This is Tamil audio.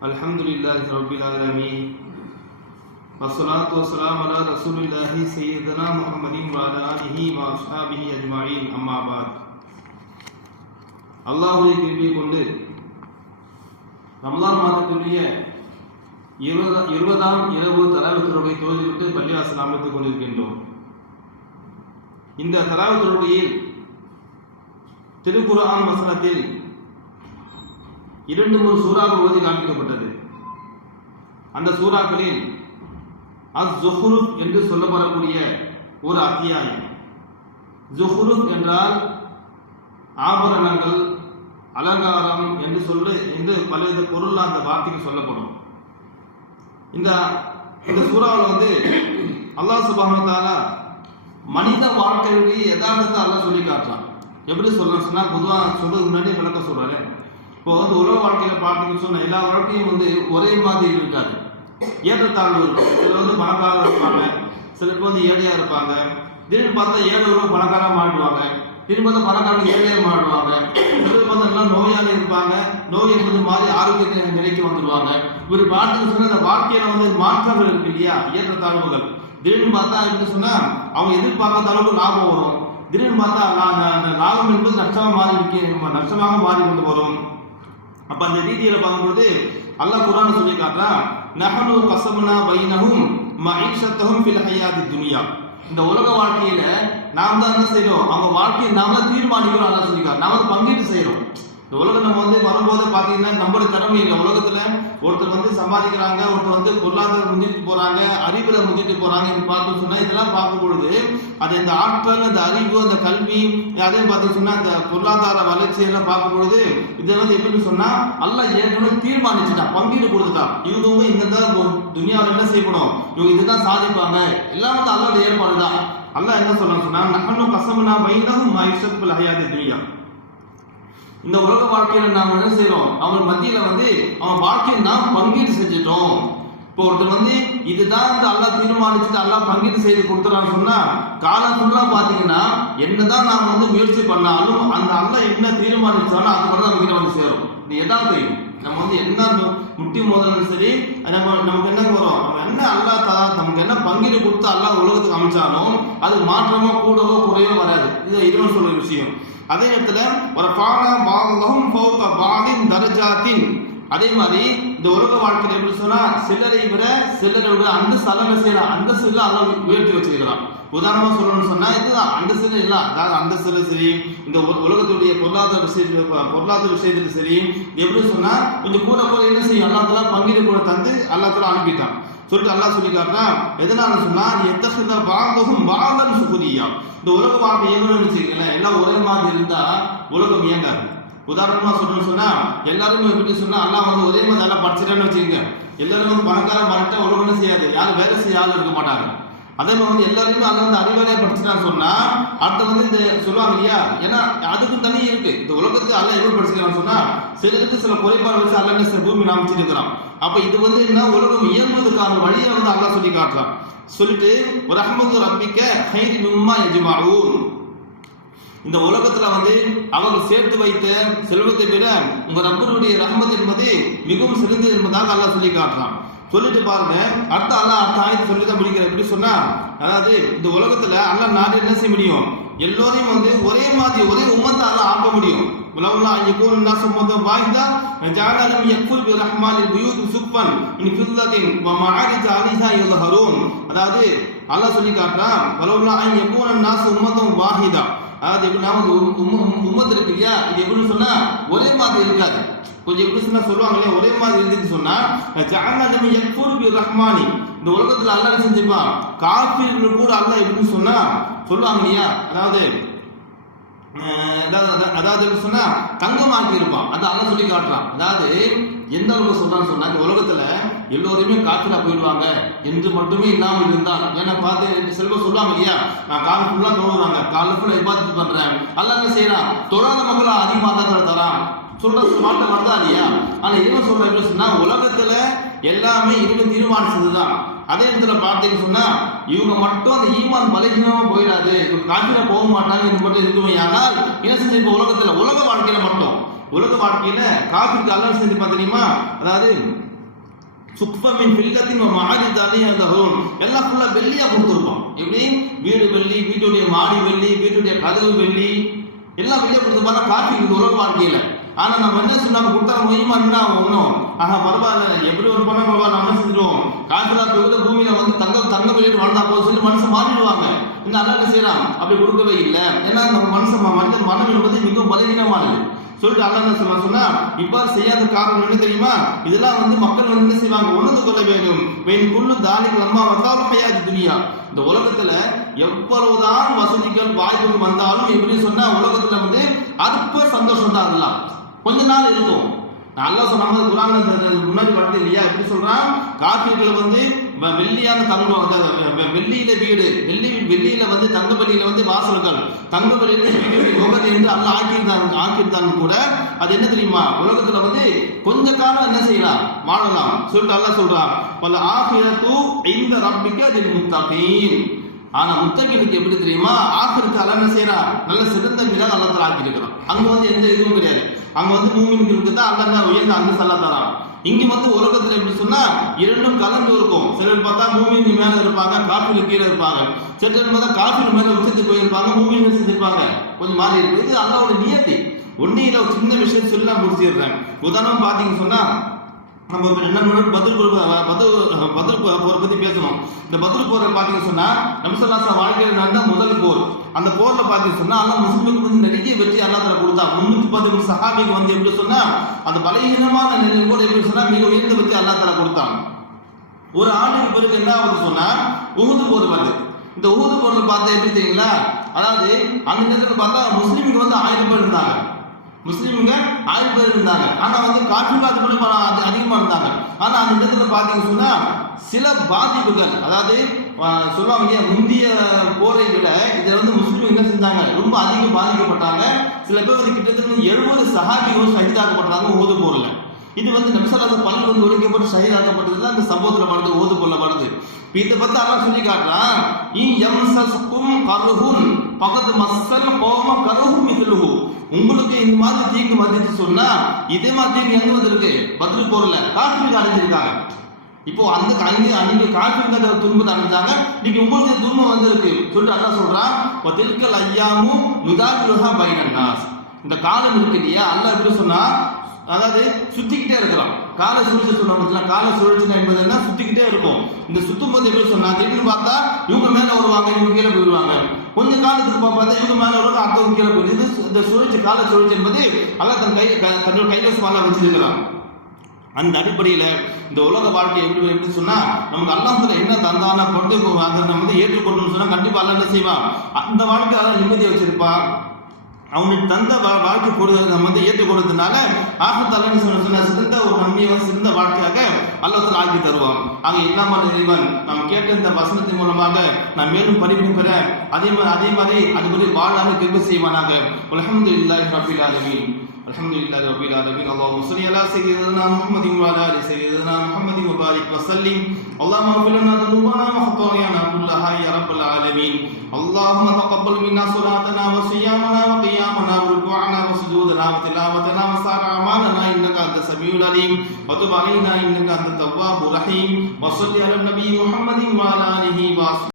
Alhamdulillahi Rabbil Alameen. Wassalatu wassalamu ala Rasulillahi Sayyidina Muhammadin wa ala alihi wa ashabihi ajma'in. Amma ba'd. அல்லாஹ்வுடைய கிருபையை கொண்டு ரமலான் மாதத்துடைய 20ஆம் இரவு தராவீஹ் தொழுகை தொழுதுவிட்டு பள்ளிவாசல் அமைத்துக் கொண்டிருக்கின்றோம். இந்த தராவீஹ் தொழுகையில் திருக்குர்ஆன் வசனத்தில் 2-3 சூறாக்கள் ஓதி காண்பிக்கப்பட்டது. அந்த சூறாக்களில் அஸ்-ஸுஹ்ருஃப் என்று சொல்லப்படக்கூடிய ஒரு அத்தியாயம். ஸுஹ்ருஃப் என்றால் ஆபரணங்கள், அலங்காரம் என்று பல்வேறு பொருள் அந்த வார்த்தைக்கு சொல்லப்படும். இந்த சூறாவில் அல்லாஹ் சுப்ஹானஹு வ தஆலா மனித வாழ்க்கையுடைய யதார்த்தத்தை அல்லாஹ் சொல்லி காட்டுறான். எப்படி சொல்லணும் சொன்னா, பொதுவாக சொல்றதுக்கு முன்னாடி விளக்க சொல்றாரு. இப்போ உலக வாழ்க்கையில பார்த்தீங்கன்னு சொன்னா எல்லா வாழ்க்கையும் ஒரே மாதிரி இருக்காது, ஏற்றத்தாழ்வு இருக்கும். சிலர் பணக்காரர் இருப்பாங்க, சிலருக்கு ஏழையா இருப்பாங்க. திடீர்னு பார்த்தா ஏழைகளும் பணக்காரா மாட்டுவாங்க, திடீர்னு பார்த்தா பணக்காரங்க ஏழையா மாட்டுவாங்க. சிலர் பார்த்தா நோயாளி இருப்பாங்க, நோய் என்பது மாதிரி ஆரோக்கியத்தை நிலைக்கு வந்துடுவாங்க. இப்படி பார்த்தீங்கன்னு சொன்னா இந்த வாழ்க்கையில மாற்றங்கள் இருக்கு இல்லையா, ஏற்றத்தாழ்வுகள். திடீர்னு பார்த்தா எப்படி சொன்னா அவங்க எதிர்பார்க்காத அளவுக்கு லாபம் வரும், திடீர்னு பார்த்தா லாபம் என்பது நஷ்டமாக மாறி கொண்டு வரும். அப்ப அந்த ரீதியில பார்க்கும்போது அல்லாஹ் குர்ஆன்ல சொல்லி காட்டுறான், நஹனு கஸம்னா பைனஹும் மஈஷத்தஹும் ஃபில் ஹயாத்தித் துன்யா. இந்த உலக வாழ்க்கையில நாம் தான் என்ன செய்றோம், அவங்க வாழ்க்கையை நாம தான் தீர்மானிக்கிறோம். அல்லாஹ் சொல்லி காட்டுறான், நாம பங்கீடு செய்றோம். இந்த உலகம் நம்ம வரும்போது பாத்தீங்கன்னா நம்மளுடைய கடமை இல்லை. உலகத்துல ஒருத்தர் சம்பாதிக்கிறாங்க, ஒருத்தர் பொருளாதாரம் முந்திட்டு போறாங்க, அறிவுல முந்திட்டு போறாங்க. இது பார்த்து சொன்னா இதெல்லாம் பார்க்கும் பொழுது அது இந்த ஆற்றல், அந்த அறிவு, அந்த கல்வி, அதே பார்த்து சொன்னா அந்த பொருளாதார வளர்ச்சி எல்லாம் பார்க்கும் பொழுது இதை எப்படி சொன்னா அல்லாஹ் ஏற்கனவே தீர்மானிச்சுட்டான், பங்கீடு கொடுத்துட்டான். இவங்க இந்த துனியாவில் என்ன செய்யணும், இவங்க இதுதான் சாதிப்பாங்க, எல்லாம் அல்லாஹ்வுடைய ஏற்பாடு தான். அல்லாஹ் என்ன சொல்றான்னு சொன்னா, நஹனு கஸம்னா பைனஹும் மஈஷத்தஹும் ஃபில் ஹயாத்தித் துன்யா. இந்த உலக வாழ்க்கையில நாம் என்ன செய்யறோம், அவங்க மத்தியில அவன் வாழ்க்கையை நாம் பங்கீடு செஞ்சிட்டோம். இப்போ ஒருத்தர் இதுதான் அல்லாஹ் தீர்மானிச்சுட்டு அல்லாஹ் பங்கீடு செய்து கொடுத்துறான்னு சொன்னா காலம் ஃபுல்லா பாத்தீங்கன்னா என்னதான் நாம் முயற்சி பண்ணாலும் அந்த அல்லாஹ் என்ன தீர்மானிச்சாலும் அது மட்டும் நம்ம கிட்ட சேரும். இது எதாவது நம்ம என்ன முட்டி மோதலும் சரி, நமக்கு என்ன வரும், நம்ம என்ன அல்லாஹ் நமக்கு என்ன பங்கீடு கொடுத்து அல்லாஹ் உலகத்துக்கு அமைச்சாலும் அது மாற்றமா கூடவோ குறையோ வராது. இது இதுன்னு சொல்ற விஷயம். அதே நேரத்துல ஒரு பானா பாலஹும் ஃபௌக பாலின் தரஜாத்தின். அதே மாதிரி இந்த உலக வாழ்க்கையில எப்படி சொன்னா சிலரை விட அந்த சலனை செய்யற அந்த சில அல்லாஹ் உயர்த்தி வச்சிருக்கிறான். உதாரணமா சொல்லணும்னு சொன்னா இதுதான் அந்த சில இல்ல, அதாவது அந்த சில சரி, இந்த உலகத்துடைய பொருளாதார விஷயத்துல சரி, எப்படி சொன்னா கொஞ்சம் கூட என்ன செய்யும், அல்லாஹ் பங்கீடு கூட தந்து அல்லாஹ் அனுப்பிட்டான் சொல்லிட்டு அல்லாஹ் சொல்லி காட்டுறான். எதனால சொன்னா எத்தஹத பாகஹும் பாகன் சுகுரியா. இந்த உலக வாழ்க்கை இயங்கணும்னு வச்சுக்கீங்களேன், எல்லாம் ஒரே மாதிரி இருந்தா உலகம் இயங்காது. உதாரணமா சொல்லணும்னு சொன்னா எல்லாருமே எப்படி சொன்னா அல்லாஹ் ஒரே மாதிரி நல்லா படிச்சுட்டேன்னு வச்சுக்கோங்க, எல்லாரும் பணக்காரன் பண்ணிட்டா உலகம் என்ன செய்யாது, யாரும் வேலை செய்ய ஆள் இருக்க மாட்டாங்க. அதே மாதிரி எல்லாருமே அல்லாஹ் அறிவாளியா படிச்சுட்டான்னு சொன்னா அடுத்த இந்த சொல்லுவாங்க இல்லையா, ஏன்னா அதுக்கும் தனி இருக்கு. இந்த உலகத்துக்கு அல்லாஹ் எப்படி படிச்சுக்கிறான்னு சொன்னா சிலருக்கு சில குறைபாடு வச்சு அல்லாஹ் பூமி அமைச்சிருக்கிறான். அப்ப இது என்ன உலகம் இயங்குவதற்கான வழியை அல்லாஹ் சொல்லி காட்டுறான். சொல்லிட்டு ஒரு ரஹ்மத்து ரப்பிக்க ஹைரி மிம்மா யஜ்மஊன். இந்த உலகத்துல அவர்கள் சேர்த்து வைத்த செல்வத்தை விட உங்க ரப்பருடைய ரஹ்மத் என்பது மிகவும் சிறந்தது என்பதாக அல்லாஹ் சொல்லி காட்டுறான். சொல்லிட்டு பாருங்க, அடுத்த ஆயத்தை சொல்லிதான் முடிக்கிற. எப்படி சொன்னா, அதாவது இந்த உலகத்துல அல்லாஹ் நாடு என்ன செய்ய முடியும், எல்லோரையும் ஒரே மாதிரி ஒரே உம்மத்தை அல்லாஹ் ஆக்க முடியும். உலவுல்லா யகூனு الناس உம்மத வாஹிதா ஜஅலஹும் யக்ஃபுர் பிர்ரஹ்மானில் புயூத் சுக்ஃபன் மின் ஃபில்லத்தின் வ மஆரிஜ அலைஹா யظهرون. அதாவது அல்லாஹ் சொல்லி காட்டுறான், உலவுல்லா யகூனு الناس உம்மத வாஹிதா. அதாவது எப்படி நாம உம்மத் இருக்கு இல்லையா, இது எப்படி சொன்னா ஒரே மாதிரி இருக்காது. கொஞ்சம் எப்படி சொன்னா சொல்லுவாங்களே ஒரே மாதிரி இருந்துச்சு சொன்னா ஜஅலஹும் யக்ஃபுர் பிர்ரஹ்மானி. இந்த உலகத்துல அல்லாஹ் செஞ்சிருப்பான், காஃபிர்கள் கூட அல்லாஹ் எப்படின்னு சொன்னா சொல்லுவாங்க இல்லையா, அதாவது சொன்னா தங்கமாக்கி இருப்பான். அது அல்லாஹ் சொல்லி காட்டுறான். அதாவது எந்த அளவுக்கு சொல்றான்னு சொன்னா இந்த உலகத்துல எல்லோருமே காஃபிரா போயிடுவாங்க என்று மட்டுமே இல்லாமல் இருந்தான். ஏன்னா பார்த்து சில பேர் சொல்லுவாங்க இல்லையா, நான் கால் ஃபுல்லா தொழுறாங்க, கால் ஃபுல்லா இபாதத் பண்றேன், அல்லாஹ் என்ன செய்யறான், தொழாத மக்கள் அதிகமாக தான் தரான் சொல்ற மாட்ட வருதா இல்லையா. ஆனா என்ன சொல்ற எப்படி சொன்னா உலகத்துல எல்லாமே இவங்க தீர்மானிச்சதுதான். அதே இடத்துல பார்த்தீங்கன்னு சொன்னா இவங்க மட்டும் அந்த ஈமான் பலகீனமா போயிடாது, காஃபிரா போக மாட்டாங்க, இது மட்டும் இருக்குமே. ஆனால் என்ன செஞ்சு உலகத்துல உலக வாழ்க்கையில மட்டும் உலக வாழ்க்கையில காஃபிக்கு அல்லாஹ் செஞ்சு பார்த்தீங்கன்னா, அதாவது சுக்ஃபமின் ஃபில்லத்தின் மஹாஜிதாலி அந்த எல்லாம் ஃபுல்லா வெள்ளியா கொடுத்துருப்போம். எப்படி வீடு வெள்ளி, வீட்டுடைய மாடி வெள்ளி, வீட்டுடைய கதவு வெள்ளி, எல்லாம் வெள்ளியா கொடுத்துருப்பாங்க. காஃபி இந்த உலக வாழ்க்கையில. ஆனா நம்ம என்ன சொன்னாங்க, கொடுத்தா மொய்யமா இருந்தா ஒன்றும் பரவாயில்ல, எப்படி ஒரு பண்ண பரவாயில்ல, நம்ம என்ன செஞ்சிருவோம், காசுலா போகுது பூமியில வந்து தங்க வெளியிட்டு வாழ்ந்தா போதும் சொல்லி மனுஷன் மாறிடுவாங்க. இந்த அல்லா என்ன செய்யறான், அப்படி கொடுக்கவே இல்லை. ஏன்னா நம்ம மனிதன் மனம் என்பது மிகவும் பலவீனமானது சொல்லிட்டு அல்லா என்ன சொன்னா, இவ்வாறு செய்யாத காரணம் என்ன தெரியுமா, இதெல்லாம் வந்து மக்கள் வந்து என்ன செய்வாங்க, உணர்ந்து கொள்ள வேண்டும். வெயின் குள்ளு தாலிக்கு அம்மா வந்தாலும் கையாது துனியா, இந்த உலகத்துல எவ்வளவுதான் வசதிகள் வாய்ப்புகள் வந்தாலும் எப்படி சொன்னா உலகத்துல வந்து அற்ப சந்தோஷம் தான். அதெல்லாம் கொஞ்ச நாள் இருக்கும். நல்லா சொன்ன குரான் முன்னாடி வருது இல்லையா, எப்படி சொல்றான், காஃபிர்களை வந்து வெள்ளியான தங்கம், வெள்ளியில வீடு, வெள்ளியில வந்து தங்க வெளியில வந்து வாசல்கள், தங்க வெளியில முகர் என்று அல்ல ஆக்கியிருந்தாங்க கூட அது என்ன தெரியுமா, உலகத்துல வந்து கொஞ்ச காலம் என்ன செய்யலாம், வாழலாம் சொல்லிட்டு அல்ல சொல்றான். பல ஆகிரத்து இந்த ரப்பிக்கு அதில் முத்தகீன். ஆனா முத்தகீனுக்கு எப்படி தெரியுமா, ஆகிருக்கு அல்ல என்ன செய்யறான், நல்ல சிறந்த மிளகு அல்லத்தில் ஆக்கி இருக்கிறான். அங்க வந்து எந்த இதுவும் கிடையாது. அங்க வந்து மூமின்களுக்கு தான் அல்லா உயர்ந்த அந்தஸ்து அல்லா தரான். இங்க வந்து உலகத்துல எப்படி சொன்னா இரண்டும் கலந்து இருக்கும். சிலர் பார்த்தா மூமின் மேல இருப்பாங்க, காஃபில கீழே இருப்பாங்க. சிலர் பார்த்தா காஃபில் மேல உச்சத்துக்கு போயிருப்பாங்க, மூமின் செஞ்சிருப்பாங்க. கொஞ்சம் மாறி இருக்கு. இது அல்லாவோட நியதி. ஒன்றியில ஒரு சின்ன விஷயம் சொல்லி நான் முடிச்சிடுறேன். உதாரணம் பாத்தீங்கன்னு சொன்னா, நம்ம பதில் போரை பத்தி பேசணும். இந்த பதில் போரை பாத்தீங்கன்னு சொன்னா நபிசல்லாஹு வாழ்க்கையில் நடந்த முதல் போர். அந்த போர்ல பாத்தீங்கன்னு சொன்னா அல்லா முஸ்லிமுக்கு வந்து நிறைய வெற்றி அல்லாஹ் கொடுத்தா. 313 சஹாபிக்கு வந்து எப்படி சொன்னா அது பலகீனமான நிலையில் கூட எப்படி சொன்னா மிக உயர்ந்த வெற்றி அல்லாஹ் கொடுத்தாங்க. ஒரு ஆண்டுக்கு பிறகு என்ன ஆகுது சொன்னா உஹது போர் வருது. இந்த உஹது போர்ல பார்த்தா எப்படி தெரியுங்களா, அதாவது அந்த நேரத்தில் பார்த்தா முஸ்லிமுக்கு வந்து 1000 பேர் இருந்தாங்க. முஸ்லிம்ங்க 1000 பேர் இருந்தாங்க. ஆனா வந்து காஃபிர்கள் அது கூட அதிகமா இருந்தாங்க. ஆனா அந்த இடத்துல பாத்தீங்கன்னு சொன்னா சில பாதிப்புகள், அதாவது சொல்லுவாங்க முந்தைய போரை விட இதுல வந்து முஸ்லிம் என்ன செஞ்சாங்க, ரொம்ப அதிகம் பாதிக்கப்பட்டாங்க. சில பேர் வந்து கிட்டத்தட்ட 70 சஹாபிகள் ஷஹீதாக்கப்பட்டாங்க உஹது போர்ல. இது வந்து நபிசல்லாஹு பல்லு வந்து ஒழிக்கப்பட்டு ஷஹீதாக்கப்பட்டதுல அந்த சம்பவத்துல வருது, உஹது போர்ல வருது. இதை பத்தி அல்லாஹ் சொல்லி காட்டுறான், பகத் மஸ்ஸல் கோம கருஹு மித்லுஹு, உங்களுக்கு இந்த மாதிரி தீங்கு வந்துச்சு சொன்னா இதே மாதிரி தீங்கு எங்க வந்திருக்கு, பத்ர் போர்ல காஃபிர்கள் அடைஞ்சிருக்காங்க. இப்போ அந்த அன்னைக்கு காஃபிர்கள் துன்பத்தை அடைஞ்சாங்க, இன்னைக்கு உங்களுக்கு துன்பம் வந்திருக்கு சொல்லிட்டு அல்லாஹ் சொல்றான், வதில்கல் ஐயாமு நுதாவிலுஹா பைனன் நாஸ். இந்த காலம் இருக்கு இல்லையா, அல்லாஹ் எப்படி சொன்னா, அதாவது சுத்திக்கிட்டே இருக்கிறான். கால சுழற்சி சொன்னா, கால சுழற்சி என்பது என்ன, சுத்திக்கிட்டே இருக்கும். இந்த சுத்தும் போது எப்படி சொன்னா, திடீர்னு பார்த்தா இவங்க மேல வருவாங்க, இவங்க கீழே போயிடுவாங்க. கொஞ்ச காலத்துக்கு பார்த்தா இவங்க மேல வருவாங்க, அடுத்தவங்க கீழே போயிடுது. இந்த சுழற்சி, கால சுழற்சி என்பது அல்லாஹ் தன்னோட கைவசமாக வச்சிருக்கிறான். அந்த அடிப்படையில இந்த உலக வாழ்க்கை எப்படி சொன்னா நமக்கு அல்லாஹ் என்ன தந்தான பொழுது நம்ம வந்து ஏற்றுக்கொள்ளணும்னு சொன்னா கண்டிப்பா அல்லாஹ் என்ன செய்வான், அந்த வாழ்க்கையால நிம்மதியை வச்சிருப்பான். அவனுக்கு தந்த வாழ்க்கை பொருள் நம்ம வந்து ஏற்றுக்கொள்றதுனால ஆகத்தாலன்னு சொன்ன சிறந்த ஒரு நன்மையை சிறந்த வாழ்க்கையாக அல்லாஹ் ஆக்கி தருவான். ஆக இல்லாமல் இறைவன் நாம் கேட்ட இந்த வசனத்தின் மூலமாக நாம் மேலும் படிப்பு பெற அதே மாதிரி அதுபடி வாழாம கிருபை செய்வானாக. அல்ஹம்துலில்லாஹி ரப்பில் ஆலமீன். அல்ஹம்துலில்லாஹி ரப்பில் ஆலமீன். அல்லாஹும்ம ஸல்லி அலா சய்யிதினா முஹம்மதின் வ அலா ஆலி சய்யிதினா முஹம்மதின் வ பாரிக் வ ஸல்லிம். அல்லாஹும்ம இக்ஃபிர் லனா ذنوبنا وخطايانا كلها يا رب العالمين. اللهم تقبل منا صلاتنا وصيامنا وقيامنا وركوعنا وسجودنا وتلاوتنا وسائر اعمالنا انك انت السميع العليم وتب علينا انك انت التواب الرحيم. وصل على النبي محمد وعلى اله وصحبه